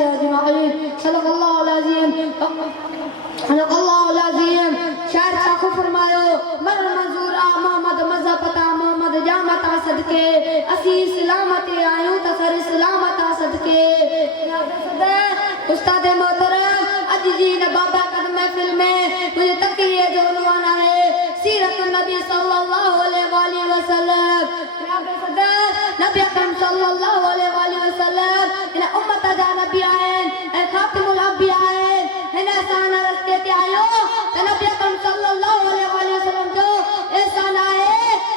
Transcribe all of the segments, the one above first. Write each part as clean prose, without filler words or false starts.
से अजमाइन सल्लल्लाहु अलैहि वसल्लम शायर साखो फरमायो मर मंजूरा मोहम्मद मज़ा पता मोहम्मद जामत सदके असी सलामत आयो त सर सलामत सदके उस्ताद मोहतरम अज जी ने बाबा कदम महफिल में मुझे तकिए जो उन्वान है सीरत नबी सल्लल्लाहु अलैहि वसल्लम नबी अकरम सल्लल्लाहु अलैहि वसल्लम इन उम्मत जा नबी आए ए खातिमुल अंबिया आए इन एहसान रस्ते ते आयो त नबी अकरम सल्लल्लाहु अलैहि वसल्लम जो एहसान आए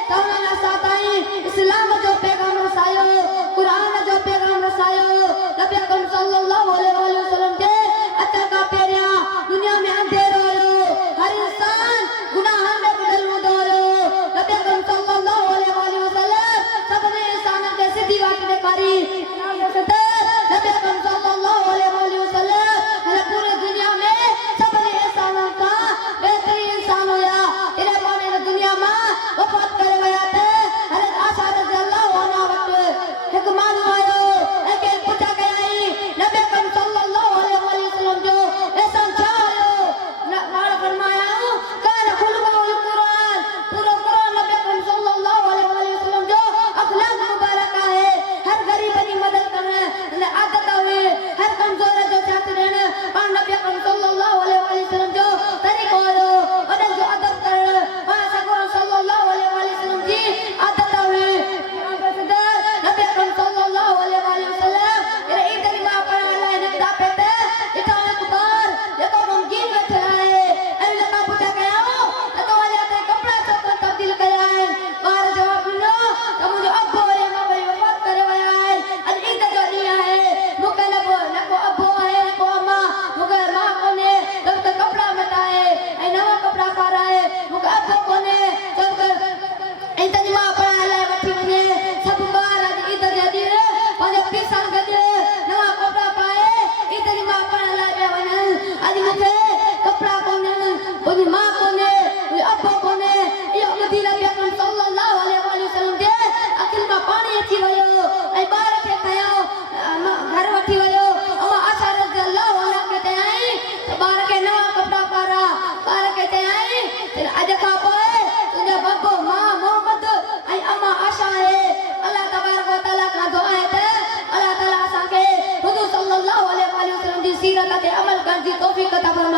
त उन्हनि असां ताईं इस्लाम जो पैगाम रसायो कुरान जो पैगाम रसायो नबी अकरम सल्लल्लाहु अलैहि वसल्लम के अचण खां पहिरियां दुनिया में अंधेरो हुयो हर इंसान गुनाहनि में बुॾल हूंदो हुयो नबी अकरम सल्लल्लाहु अलैहि वसल्लम सभिनी इंसाननि खे सिधी वाट ॾेखारी नबी अकरम सल्लल्लाहु अलैहि वसल्लम हिन पूरी दुनिया में सभिनी इंसाननि खां बहितरीन इंसान हुया इन पाणे दुनिया मां वफ़ात करे विया त हज़रत आशा रज़ियल्लाहु अन्हा वटि हिकु माण्हू आयो ऐं कंहिं पुछा कयई नबी अकरम सल्लल्लाहु अलैहि वसल्लम जो एहसान छा हुयो माण्हू फरमाया कान खुलुक़ुल क़ुरान पूरो क़ुरान नबी अकरम सल्लल्लाहु अलैहि वसल्लम जो अखलाक मुबारक आहे हर गरीब जी मदद करण आदत हुई हर कमज़ोर जो साथ ॾियण पाण नबी अकरम सल्लल्लाहु अलैहि वसल्लम जो तरीक़ो हुयो वॾनि जो अदब करण पाण सॻोरम सल्लल्लाहु अलैहि वसल्लम जी आदत हुई नबी अकरम सल्लल्लाहु अलैहि वसल्लम ईद जी मां पढ़ण लाइ निकिता पिया त ॾिठो हिकु ॿार जेको गमगीन वेठो आहे ऐं हुन खां पुछा कयऊं त तो अञा ताईं कपिड़ा छो कोन तब्दील कया आहिनि ॿार जवाबु ॾिनो त मुंहिंजो अबो ऐं मां ॿई वफ़ात करे विया आहिनि अॼु ईद जो ॾींहुं आहे मूंखे न को अबो आहे न को अम्मा मूंखे मां कोन्हे जो मूंखे कपिड़ा मटाए ऐं नवां कपिड़ा पाराए मूंखे अबो कोन्हे जो मूंखे ईद जी मां पढ़ाइण लाइ वठी वञे सभु ॿार अॼु ईद जे ॾींहुं पंहिंजे पीउ सां गॾु नवां कपिड़ा पाए ईद जी मां पढ़ण लाइ पिया वञनि अॼु मूंखे कपिड़ा कोन्हनि मुंहिंजी माउ कोन्हे मुंहिंजो अबो कोन्हे इहो ॿुधी नबी अकरम सल्लल्लाहु अलैहि वसल्लम जे अखियुनि मां पाणी अची वियो ऐं ॿार खे खयो घर वठी वियो अम्मा आशा रज़ियल्लाहु अन्हा खे चयई त ॿार खे नवां कपिड़ा पारा ॿार खे चयई अॼु खां पोइ तुंहिंजो बब्बो मां मोहम्मद ऐं अम्मा आशा आहे अल्लाह तबारक व तआला खां दुआ आहे त अल्लाह ताला असांखे हुज़ूर सल्लल्लाहु अलैहि वसल्लम जी सीरत ते अमल करण जी तौफ़ीक़ अता फरमाए।